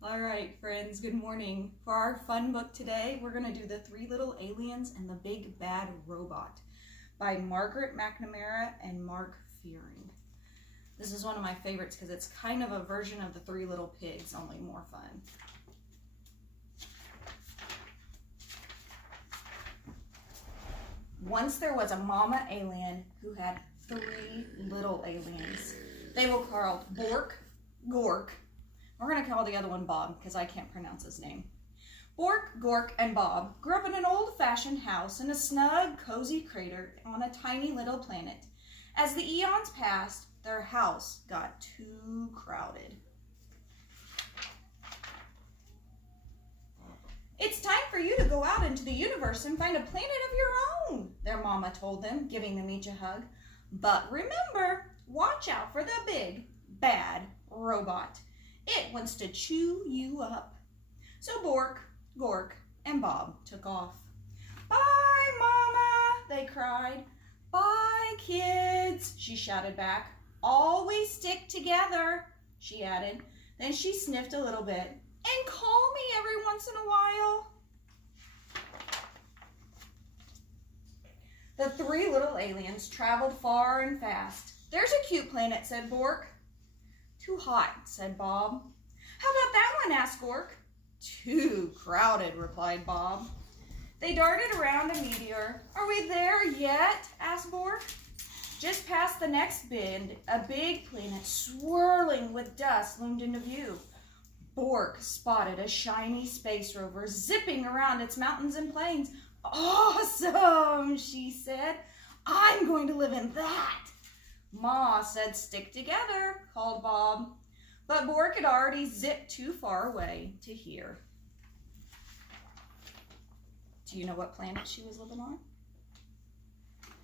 All right, friends, good morning. For our fun book today, we're going to do The Three Little Aliens and the Big Bad Robot by Margaret McNamara and Mark Fearing. This is one of my favorites because it's kind of a version of The Three Little Pigs, only more fun. Once there was a mama alien who had three little aliens. They were called Bork, Gork. We're going to call the other one Bob because I can't pronounce his name. Bork, Gork, and Bob grew up in an old-fashioned house in a snug, cozy crater on a tiny little planet. As the eons passed, their house got too crowded. "It's time for you to go out into the universe and find a planet of your own," their mama told them, giving them each a hug. "But remember, watch out for the big, bad robot. It wants to chew you up." So Bork, Gork, and Bob took off. "Bye, Mama," they cried. "Bye, kids," she shouted back. "Always stick together," she added. Then she sniffed a little bit. "And call me every once in a while." The three little aliens traveled far and fast. "There's a cute planet," said Bork. "Too hot," said Bob. "How about that one?" asked Gork. "Too crowded," replied Bob. They darted around a meteor. "Are we there yet?" asked Bork. Just past the next bend, a big planet swirling with dust loomed into view. Bork spotted a shiny space rover zipping around its mountains and plains. "Awesome," she said. "I'm going to live in that." Ma said, "Stick together," called Bob. But Bork had already zipped too far away to hear. Do you know what planet she was living on?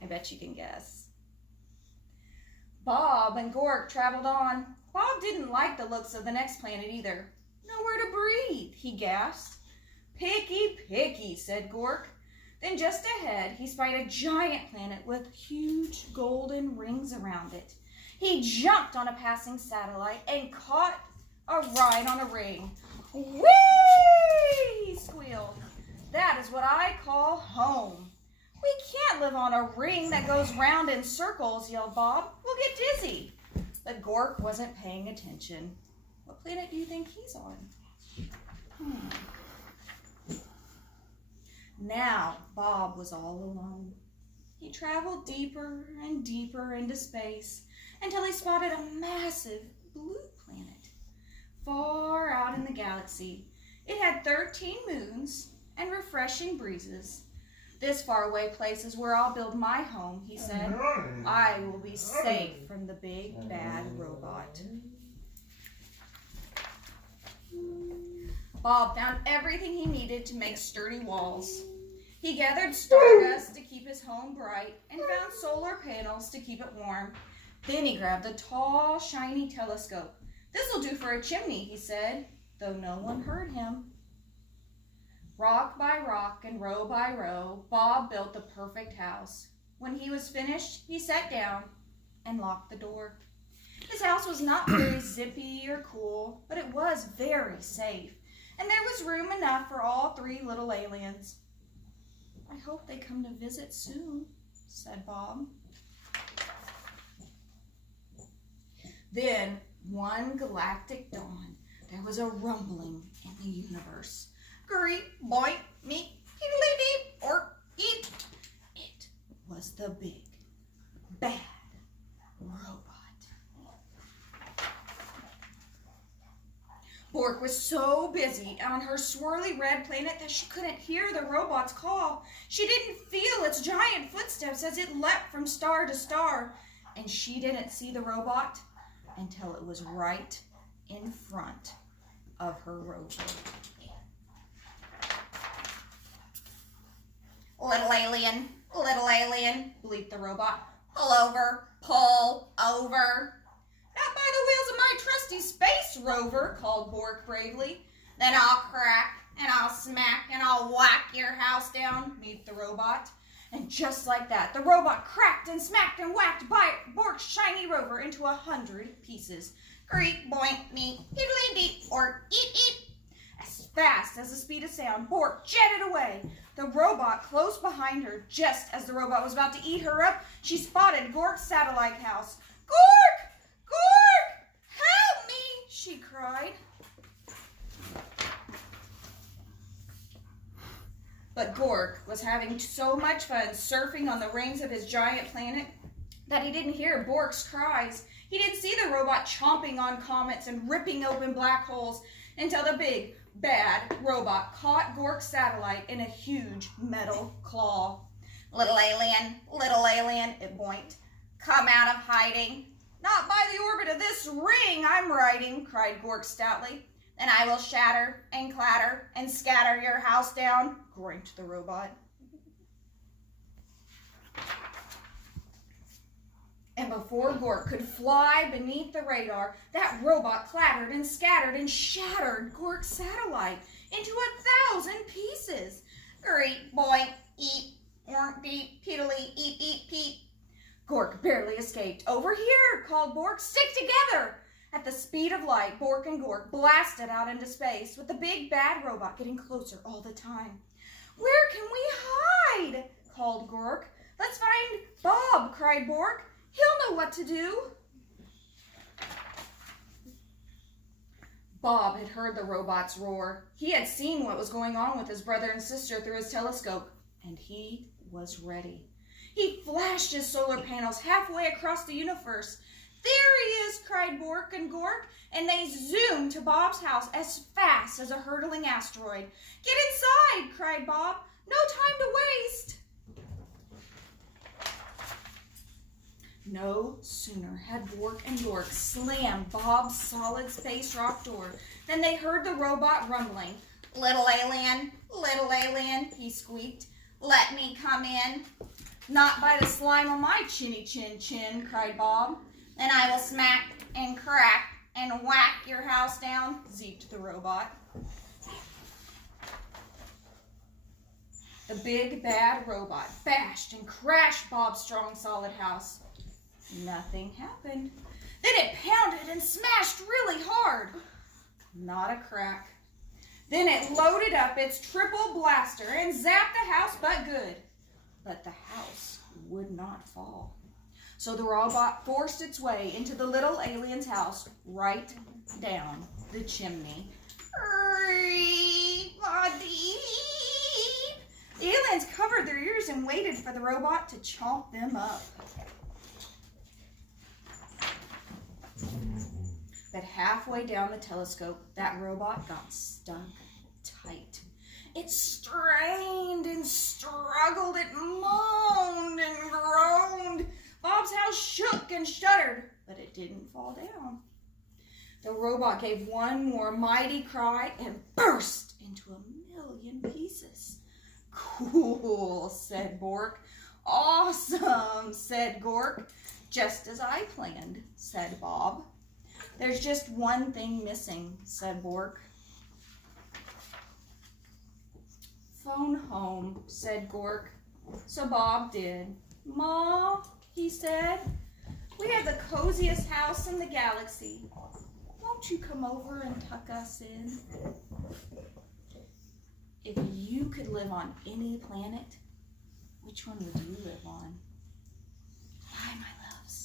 I bet you can guess. Bob and Gork traveled on. Bob didn't like the looks of the next planet either. "Nowhere to breathe," he gasped. "Picky, picky," said Gork. Then just ahead, he spied a giant planet with huge golden rings around it. He jumped on a passing satellite and caught a ride on a ring. "Whee!" he squealed. "That is what I call home." "We can't live on a ring that goes round in circles," yelled Bob. "We'll get dizzy." But Gork wasn't paying attention. What planet do you think he's on? Now Bob was all alone. He traveled deeper and deeper into space until he spotted a massive blue planet far out in the galaxy. It had 13 moons and refreshing breezes. "This faraway place is where I'll build my home," he said. "I will be safe from the big bad robot." Bob found everything he needed to make sturdy walls. He gathered stardust to keep his home bright and found solar panels to keep it warm. Then he grabbed a tall, shiny telescope. "This'll do for a chimney," he said, though no one heard him. Rock by rock and row by row, Bob built the perfect house. When he was finished, he sat down and locked the door. His house was not very zippy or cool, but it was very safe, and there was room enough for all three little aliens. "I hope they come to visit soon," said Bob. Then, one galactic dawn, there was a rumbling in the universe. "Greet, boy, meet, diddly-dee, or eat." It was the big, bad robot. Bork was so busy on her swirly red planet that she couldn't hear the robot's call. She didn't feel its giant footsteps as it leapt from star to star, and she didn't see the robot until it was right in front of her rover. Little alien," bleeped the robot. Pull over." "Not by the wheels of my trusty space rover," called Bork bravely. "Then I'll crack, and I'll smack, and I'll whack your house down," meeped the robot. And just like that, the robot cracked and smacked and whacked Bork's shiny rover into 100 pieces. "Greet, boink, meet, diddly-dee, or eat, fast as the speed of sound, Bork jetted away. The robot close behind her. Just as the robot was about to eat her up, she spotted Gork's satellite house. "Gork! Gork! Help me!" she cried. But Gork was having so much fun surfing on the rings of his giant planet that he didn't hear Bork's cries. He didn't see the robot chomping on comets and ripping open black holes until the big, bad robot caught Gork's satellite in a huge metal claw. little alien, it boinked. "Come out of hiding." "Not by the orbit of this ring I'm riding," cried Gork stoutly. "Then I will shatter and clatter and scatter your house down," groaned the robot. And before Gork could fly beneath the radar, that robot clattered and scattered and shattered Gork's satellite into 1,000 pieces. "Great boink, eep, ornk beep, peedly, eep, eep, peep." Gork barely escaped. "Over here," called Bork. "Stick together." At the speed of light, Bork and Gork blasted out into space, with the big bad robot getting closer all the time. "Where can we hide?" called Gork. "Let's find Bob," cried Bork. "He'll know what to do." Bob had heard the robot's roar. He had seen what was going on with his brother and sister through his telescope, and he was ready. He flashed his solar panels halfway across the universe. "There he is," cried Bork and Gork, and they zoomed to Bob's house as fast as a hurtling asteroid. "Get inside," cried Bob. "No time to waste." No sooner had Bork and Gork slammed Bob's solid space rock door than they heard the robot rumbling. little alien," he squeaked. "Let me come in." "Not by the slime on my chinny chin chin," cried Bob. "Then I will smack and crack and whack your house down," zeeped the robot. The big bad robot bashed and crashed Bob's strong solid house. Nothing happened. Then it pounded and smashed really hard. Not a crack. Then it loaded up its triple blaster and zapped the house but good. But the house would not fall. So the robot forced its way into the little alien's house right down the chimney. The aliens covered their ears and waited for the robot to chomp them up. But halfway down the telescope, that robot got stuck tight. It strained and struggled, it moaned and groaned. Bob's house shook and shuddered, but it didn't fall down. The robot gave one more mighty cry and burst into 1,000,000 pieces. "Cool," said Bork. "Awesome," said Gork. "Just as I planned," said Bob. "There's just one thing missing," said Bork. "Phone home," said Gork. So Bob did. "Ma," he said, "we have the coziest house in the galaxy. Won't you come over and tuck us in?" If you could live on any planet, which one would you live on? Bye, my loves.